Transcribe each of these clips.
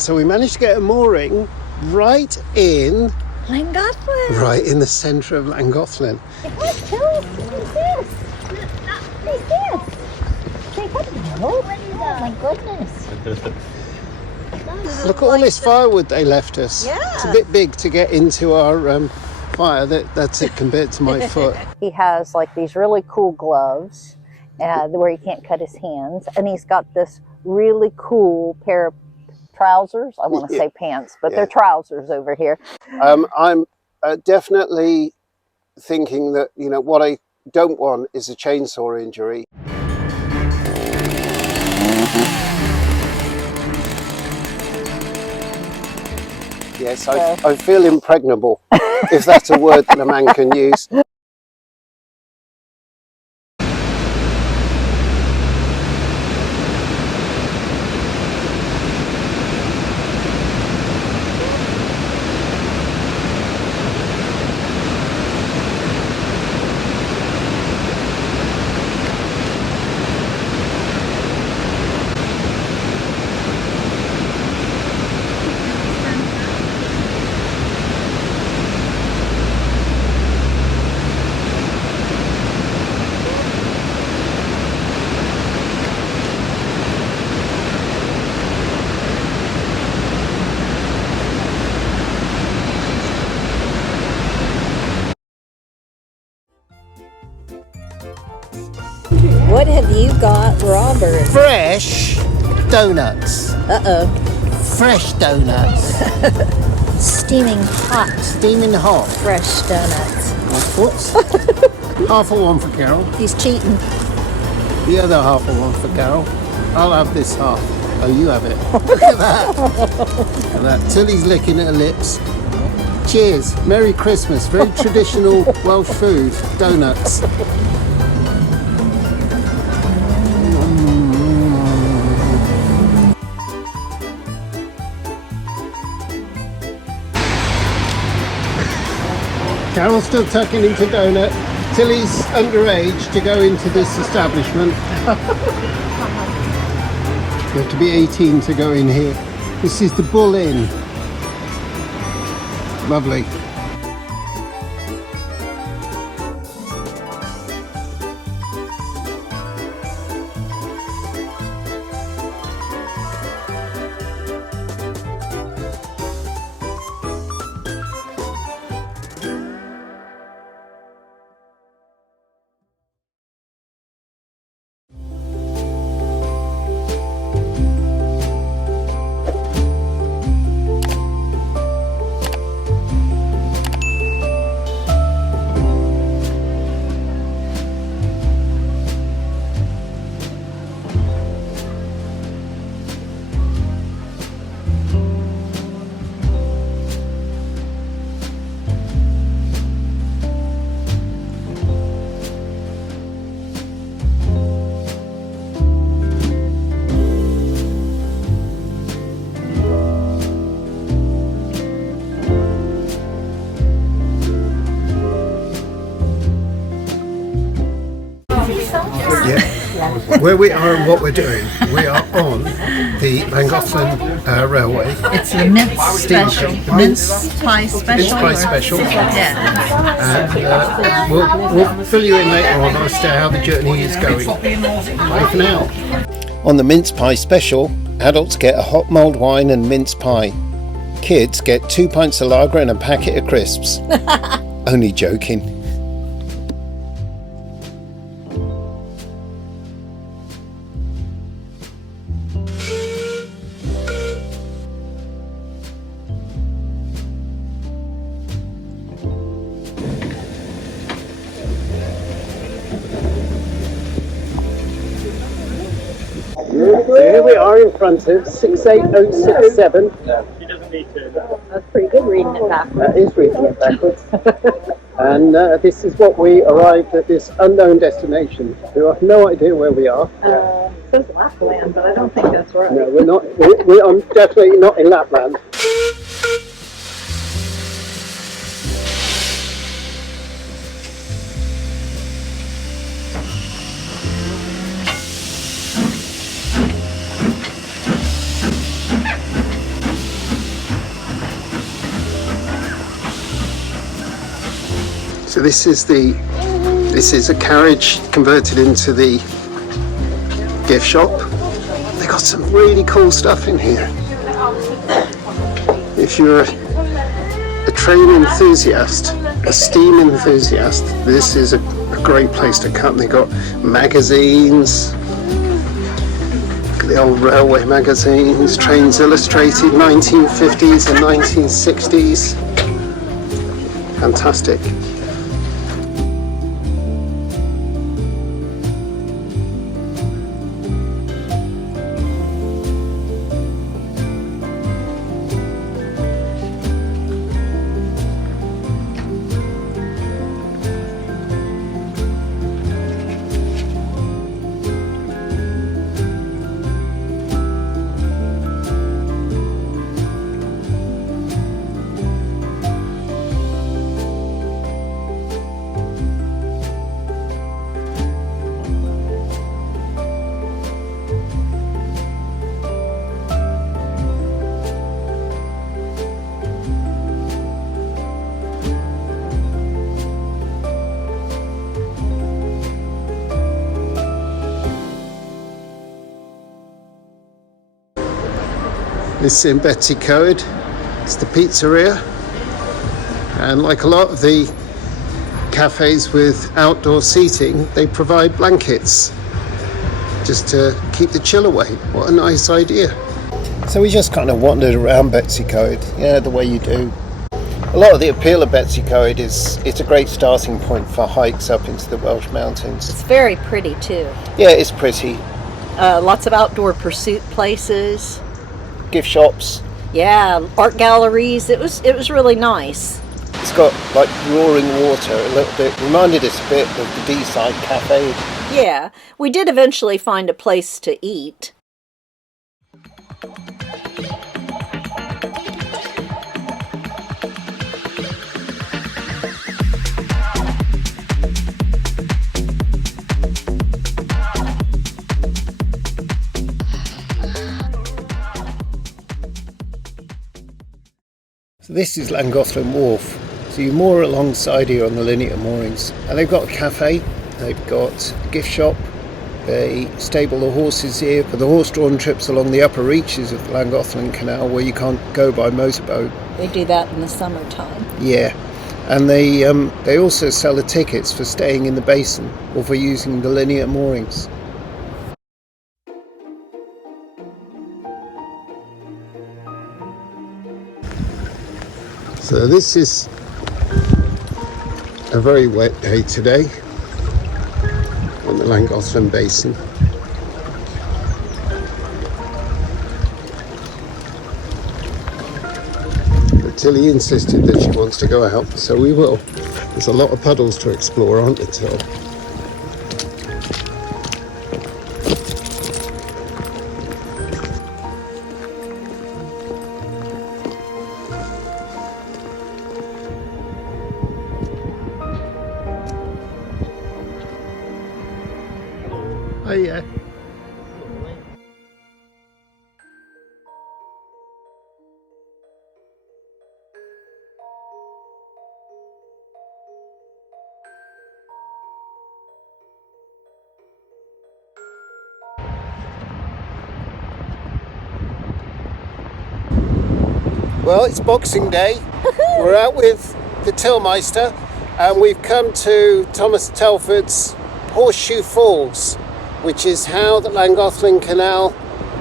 So we managed to get a mooring right in Llangollen. Right in the centre of Llangollen. What is this? What's this? Take up the rope. Oh my goodness. Look at all this firewood they left us. Yeah. It's a bit big to get into our fire. That's it compared to my foot. He has like these really cool gloves where he can't cut his hands. And he's got this really cool pair of trousers. I want to say pants, but they're trousers over here. I'm definitely thinking that, you know, what I don't want is a chainsaw injury. Yes, I feel impregnable, if that's a word that a man can use. What have you got, Robert? Fresh donuts. Uh-oh. Fresh donuts. Steaming hot. Steaming hot. Fresh donuts. Whoops. Half of one for Carol. He's cheating. The other half of one for Carol. I'll have this half. Oh, you have it. Look at that. Look at that. Tilly's licking her lips. Cheers. Merry Christmas. Very traditional Welsh food. Donuts. Carol's still tucking into donut. Tilly's underage to go into this establishment. You have to be 18 to go in here. This is the Bull Inn. Lovely. Where we are and what we're doing, we are on the Llangollen Railway. It's the Mince special. Mince pie special. Mince pie special. Yeah. And we'll fill you in later on as to how the journey is going. Bye for now. On the mince pie special, adults get a hot mulled wine and mince pie. Kids get 2 pints of lager and a packet of crisps. Only joking. So here we are in front of 68067. She doesn't need to. That's pretty good reading it backwards. That is reading it backwards. And this is what we arrived at this unknown destination. We have no idea where we are. It says Lapland, but I don't think that's right. No, we're not. I'm definitely not in Lapland. So this is a carriage converted into the gift shop. They got some really cool stuff in here. If you're a train enthusiast, a steam enthusiast, this is a great place to come. They got magazines, the old railway magazines, Trains Illustrated, 1950s and 1960s. Fantastic. This is in Betws-y-coed. It's the pizzeria, and like a lot of the cafes with outdoor seating, they provide blankets just to keep the chill away. What a nice idea. So we just kind of wandered around Betws-y-coed, the way you do. A lot of the appeal of Betws-y-coed is it's a great starting point for hikes up into the Welsh mountains. It's very pretty too. Yeah, it's pretty. Lots of outdoor pursuit places. Gift shops. Yeah, art galleries. It was really nice. It's got like roaring water a little bit. Reminded us a bit of the Dee Side Café. Yeah, we did eventually find a place to eat. So this is Llangollen Wharf. So you moor alongside here on the linear moorings. And they've got a cafe, they've got a gift shop, they stable the horses here for the horse-drawn trips along the upper reaches of the Llangollen Canal where you can't go by motorboat. They do that in the summertime. Yeah. And they also sell the tickets for staying in the basin or for using the linear moorings. So this is a very wet day today on the Llangollen Basin. But Tilly insisted that she wants to go out, so we will. There's a lot of puddles to explore, aren't there, Till? Oh yeah. Well, it's Boxing Day. We're out with the Tillmeister and we've come to Thomas Telford's Horseshoe Falls, which is how the Llangollen Canal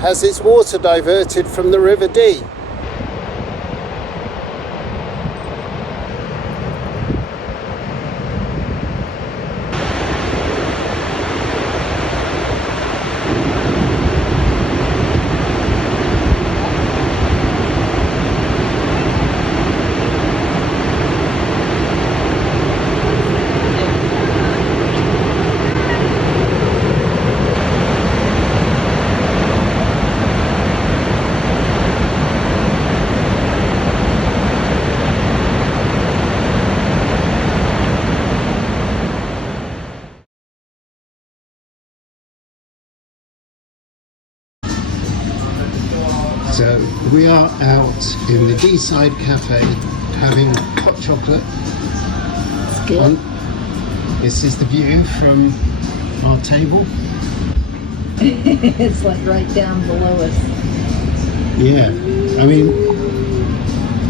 has its water diverted from the River Dee. So we are out in the Dee Side Café having hot chocolate Good. This is the view from our table. It's like right down below us. Yeah, I mean,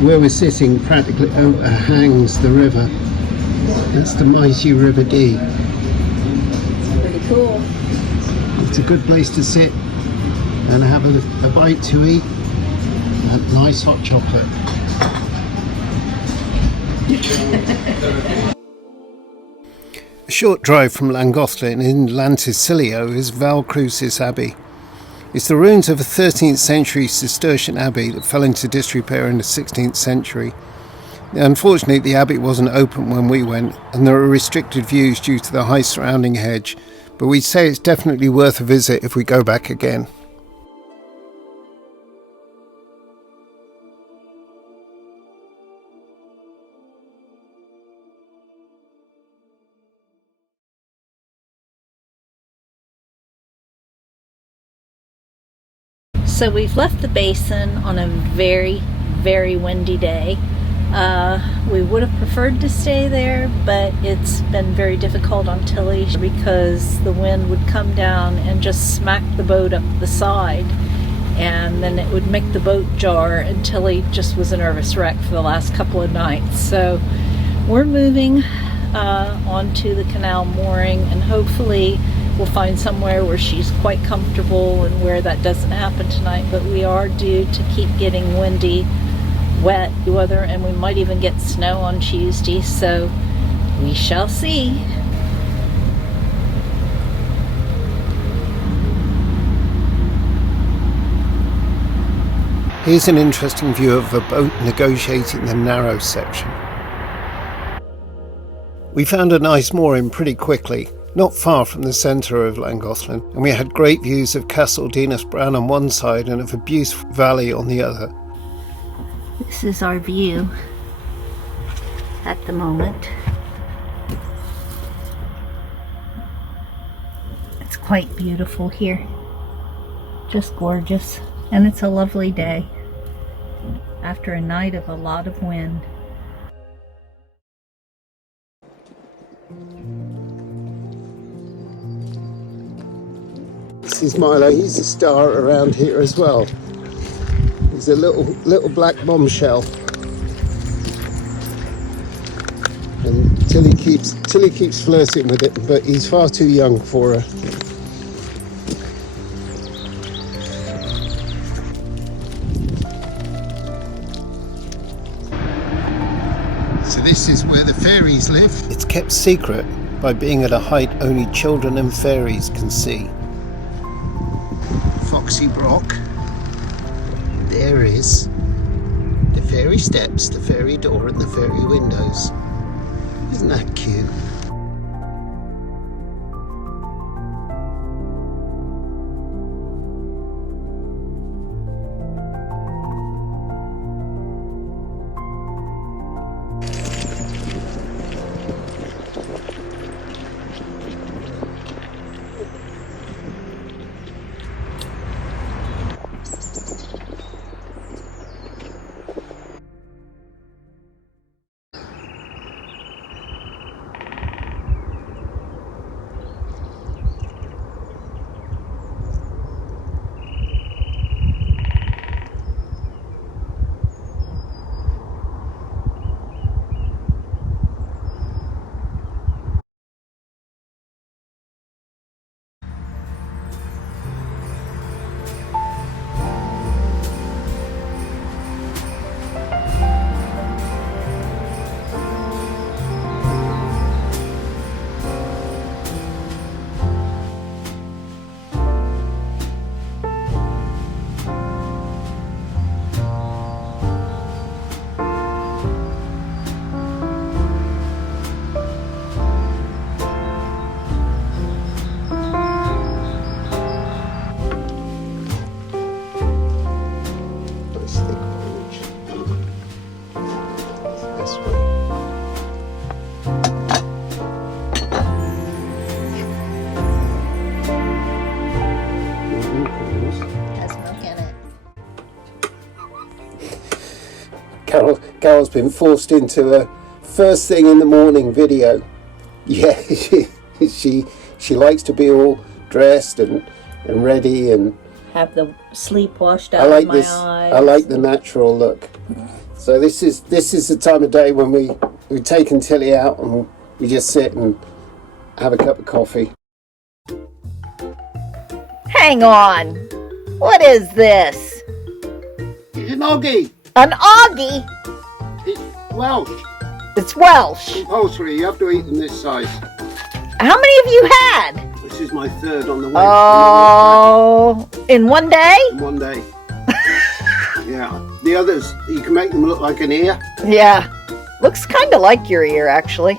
where we're sitting practically overhangs the river. It's the mighty River Dee. Pretty cool. It's a good place to sit and have a bite to eat and nice hot chocolate. A short drive from Llangollen in Pontcysyllte is Valle Crucis Abbey. It's the ruins of a 13th century Cistercian abbey that fell into disrepair in the 16th century. Unfortunately, the abbey wasn't open when we went, and there are restricted views due to the high surrounding hedge, but we'd say it's definitely worth a visit if we go back again. So we've left the basin on a very, very windy day. We would have preferred to stay there, but it's been very difficult on Tilly because the wind would come down and just smack the boat up the side, and then it would make the boat jar, and Tilly just was a nervous wreck for the last couple of nights. So we're moving onto the canal mooring, and hopefully we'll find somewhere where she's quite comfortable and where that doesn't happen tonight. But we are due to keep getting windy, wet weather, and we might even get snow on Tuesday, so we shall see. Here's an interesting view of a boat negotiating the narrow section. We found a nice mooring pretty quickly, not far from the centre of Llangollen, and we had great views of Castell Dinas Bran on one side and of a beautiful valley on the other. This is our view at the moment. It's quite beautiful here. Just gorgeous. And it's a lovely day after a night of a lot of wind. This is Milo. He's a star around here as well. He's a little black bombshell, and Tilly keeps flirting with it, but he's far too young for her. So this is where the fairies live. It's kept secret by being at a height only children and fairies can see. Foxy Brock. There is the fairy steps, the fairy door and the fairy windows. Isn't that cute? Carol's been forced into a first thing in the morning video. Yeah, she likes to be all dressed and ready and have the sleep washed out of my eyes. I like the natural look. So this is the time of day when we've taken Tilly out and we just sit and have a cup of coffee. Hang on. What is this? It's an oggie. An oggie? It's Welsh. It's Welsh. Compulsory. You have to eat them this size. How many have you had? This is my third on the way. Oh, in one day? In one day. Yeah. The others, you can make them look like an ear. Yeah. Looks kind of like your ear, actually.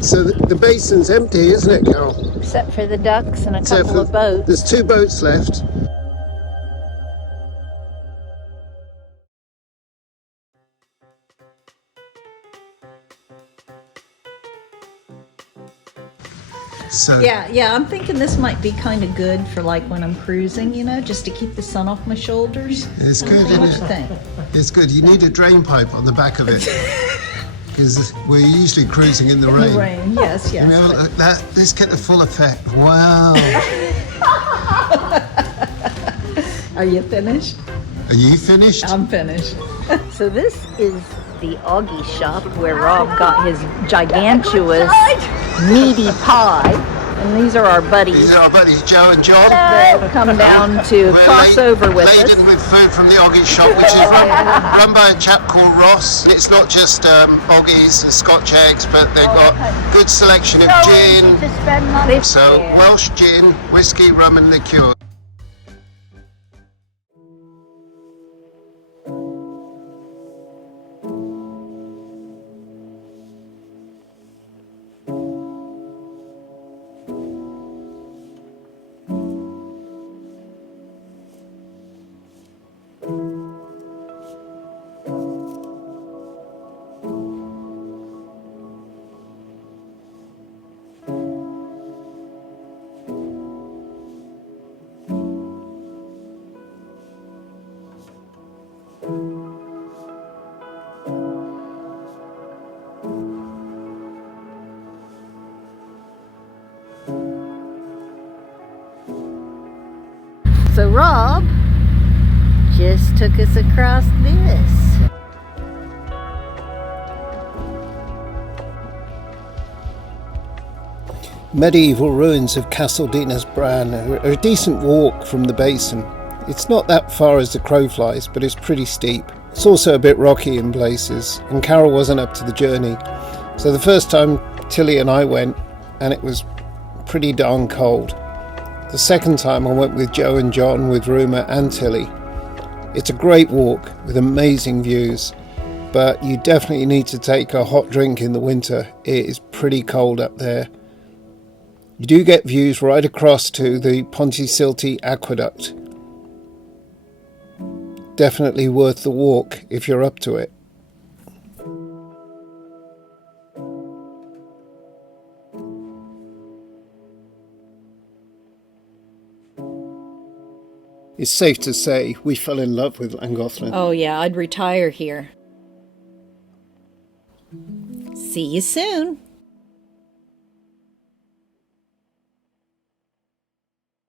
So the basin's empty, isn't it, Carol? Except for the ducks and a couple of boats. There's 2 boats left. So Yeah, I'm thinking this might be kind of good for like when I'm cruising, you know, just to keep the sun off my shoulders. It's good, What do isn't you it? think? It's good. You need a drain pipe on the back of it. Because we're usually cruising in the rain. The rain, yes. You know, but- look, let's get the full effect. Wow. Are you finished? Are you finished? I'm finished. So this is the Augie shop where Rob got his gigantuous meaty pie. And these are our buddies These are our buddies, Joe and John. that have come down to cross over with us. Laden with food from the Oggie shop, which is run by a chap called Ross. It's not just Oggies and Scotch eggs, but they've got good selection of gin. So Welsh gin, whiskey, rum and liqueur. So Rob just took us across this. Medieval ruins of Castell Dinas Bran are a decent walk from the basin. It's not that far as the crow flies, but it's pretty steep. It's also a bit rocky in places, and Carol wasn't up to the journey. So the first time Tilly and I went, and it was pretty darn cold. The second time I went with Joe and John with Rumer and Tilly. It's a great walk with amazing views, but you definitely need to take a hot drink in the winter. It is pretty cold up there. You do get views right across to the Pontcysyllte aqueduct. Definitely worth the walk if you're up to it. It's safe to say we fell in love with Llangollen. Oh yeah, I'd retire here. See you soon.